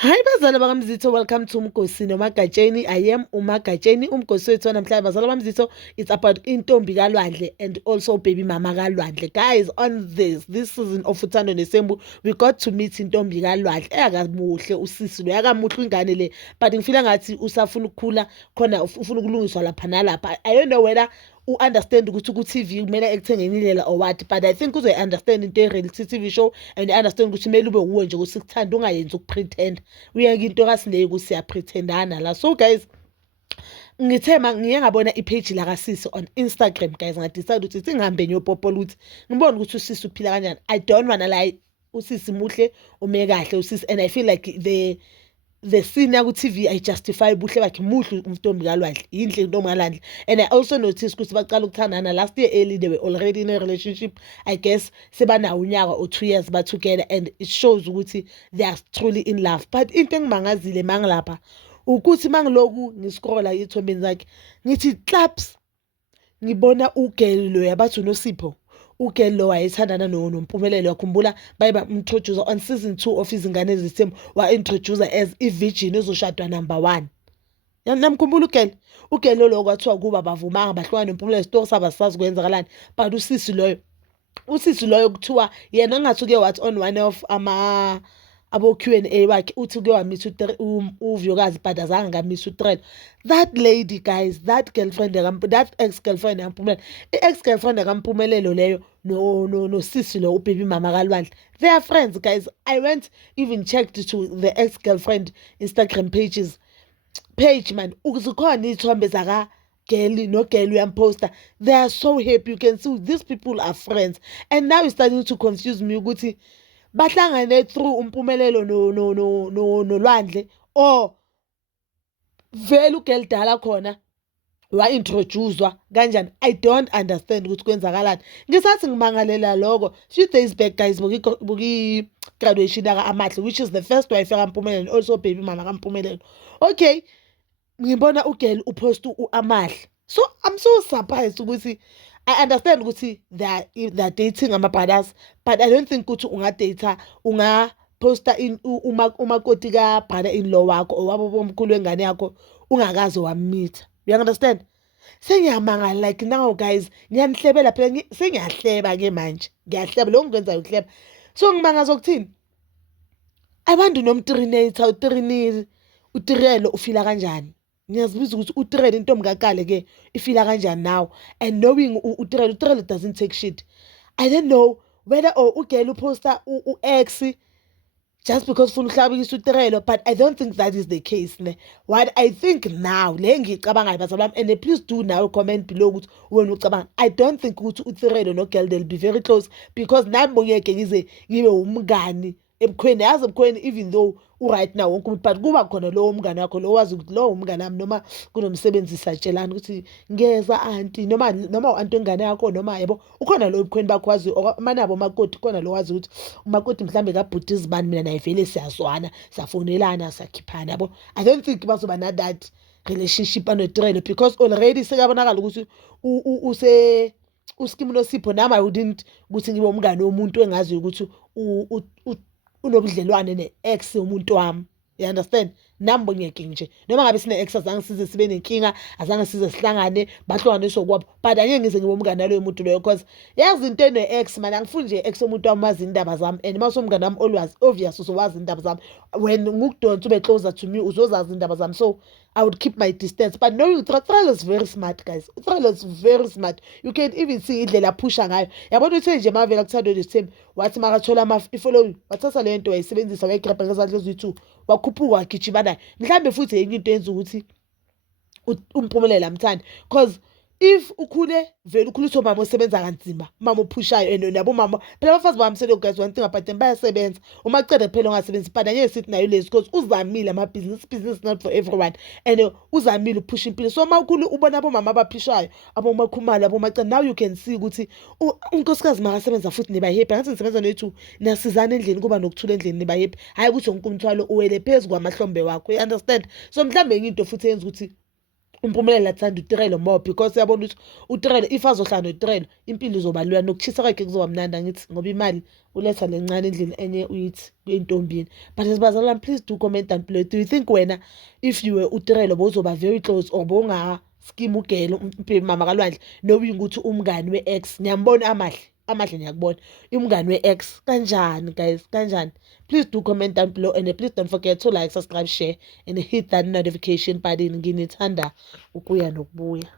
Hi bazala bakamzitho, welcome to Umgosi noMagatsheni. I am uMagatsheni. Umgosi wethu namhlanje bazala bamzitho, it's about intombi kaLwandle and also baby mama kaLwandle. Guys, on this season of Uthando Nesembu, we got to meet intombi kaLwandle. Akamuhle usisi lo, akamuhle ingane le, but ngifila ngathi usafuna ukukhula khona ufuna ukulungiswa lapha nalapha. I don't know whether understand ukuthi ku-TV kumele ekuthengeni indlela or what, but I think uzoyi-understand into ye-reality TV show and understand ukuthi kumele ube wuwe nje ukuthi kuthanda ungayenzi ukupretend. Uyeke into kasileyo ukuthi siyapretendana la. So guys, ngiye ngabona ipage lakasisi on Instagram guys, ngadecide ukuthi singihambe ngiyopopola ukuthi ngibone ukuthi usisi uphila kanjani. I don't wanna lie, usisi muhle ume kahle usisi, and I feel like the scene ku-TV ayijustify ubuhle bakhe. Muhle umntombi kaLwandle, yinhle intombi kaLwandle. And I also noticed ukuthi baqala ukuthandana last year early, they were already in a relationship. I guess sebanawo unyaka or 2 years ba together, and it shows ukuthi they are truly in love. But into engimangazile mangilapha ukuthi mangiloku ngiscrolla ithombeni zakhe ngithi claps, ngibona ugel lo yabathi uNosipho. Ugel lo wayethandana noMpumelelo, wakhumbula bayiba introduce on season 2 of Izingane Ezithembu, wa introduce as ivirgin ezoshadwa number 1. Namkhumbula ugel lo kwathiwa kuba bavumanga bahlukana noMpumelelo, story sabasazi kwenzakalani. But usisi loyo kuthiwa yena ngathi uke wathi on one of abo Q&A wakhe uthi uke wamisa uVyokazi, but azange ngamisa uThread. That lady guys, that ex-girlfriend kaMpumelelo, i-ex-girlfriend kaMpumelelo leyo no sisi lo ubaby mama kaLwandle, they are friends guys. I went even checked to the ex-girlfriend Instagram page man, zikhona iy'thombe zaka Geli no Geli uyamposta. They are so happy, you can see these people are friends. And now it's starting to confuse me ukuthi bahlangane through uMpumelelo no Lwandle, or vele ugel dala khona wa-introducewa kanjani. I don't understand ukuthi kwenzakalani. Ngisathi ngimangalela lokho few days back guys, buki-graduation yaka-Amahle, which is the first wife kaMpumelelo and also baby mama kaMpumelelo. Okay, ngibona ugel upost u-Amahle, so I'm so surprised ukuthi I understand ukuthi they're dating ama-brothers, but I don't think ukuthi ungaposta umakoti ka-brother in law wakho or wabo bomkhulu wengane yakho ungakaze wammeet. You understand? Sengiyamangala like now guys, ngiyanihlebela phela, sengiyahleba ke manje, ngiyahleba lokho ngikwenzayo ukuhleba. So ngimangaza ukuthini, abantu nomtrinator uTirelo ufila kanjani. Ngiyazibuza ukuthi uTirelo intombi kaKale ke ifila kanjani now, and knowing uTirelo doesn't take shit. I don't know whether or ugel uposta u-ex just because ufuna uhlabisa uTirelo, but I don't think that is the case ne. What I think now, le ngicabangayo bazalwane, and please do now comment below ukuthi wena ucabanga. I don't think ukuthi uTirelo noGel they'll be very close, because nami ngeke ngize ngibe umngani ebukhweni. Yazi ebukhweni, even though right now wonke umuntu, but kuba khona lowo mngane wakho lo wazi ukuthi lowo umngane wami, noma kunomsebenzi satshelana ukuthi ngeza auntie noma u-auntie wengane yakho, noma yabo ukhona lo ebukhweni bakho wazi, manabo umakoti khona lo wazi ukuthi umakoti mhlambe kabhuti izibani, mina naye vele siyazwana, siyafonelana, siyakhiphana yabo. I don't think bazoba na that relationship anoTirelo, because already sekabonakala ukuthi uSkim noSipho, nami I wouldn't ukuthi ngibe umngane womuntu engazi ukuthi unobudlelwane ne-ex yomuntu wami. You understand? Nami ngeke nje noma ngabe sine-ex azange size sibe nenkinga, azange size sihlangane bahlukaniswe kwabo, but angeke ngize ngibe umngane naloyo muntu loyo, because yazi into ene-ex man, angifuni nje ex yomuntu wami wazi indaba zami, and mase umngane wami always obvious uzowazi indaba zami. When ngukudonsa ube closer to me uzozazi indaba zami, so I would keep my distance. But knowing Trell is very smart guys, Trell is very smart. You can even see indlela phusha ngayo. Yabona uthe nje mavela kuthando lesithembu wathi makathola ifollow wathatha le nto wayisebenzisa wayigrabha ngezandla eziyi-2 wakhuphuka wagijima nayo. Mhlambe futhi enye into yenza ukuthi uMpumelelo amthandi, because if vele ukhuliswa mama osebenza kanzima, mama ophushayo, and nabo mama phela abafazi bamsele guys one thing about them, bayasebenza. Uma kucede phela ongasebenzi, but angeke sithi nayo lezi, because uzamile business not for everyone, and uzamile uphusha impilo. So uma ubona abomama abaphishayo, abomakhumalo, abomacede, now you can see ukuthi unkosikazi makasebenza futhi niba happy. Ngathi nisebenza nethu nasizana endlini, kuba nokuthula endlini, niba happy, hayi ukuthi wonke umthwalo uwele phezu kwamahlombe wakho. You understand? So mhlambe enye into futhi yenza ukuthi Umpumelelo athanda utirelo more because uyabona ukuthi utirelo if azohlala notirelo impilo izoba lula nokushisa kwakhe kuzoba mnandi angithi ngoba imali uletha lencane endlini enye uyithi kuyintombini. But bazalwane, please do comment down below. Do you think wena if you were utirelo bowuzoba very close or bowunga-scheme ugele umphi mama kalwandle noba ukuthi umngani we-ex? Ngiyambona amahle ngiyakubona umngani we-ex kanjani guys, kanjani? Please do comment down below and please don't forget to like, subscribe, share and hit that notification button. Nginithanda ukuya nokubuya.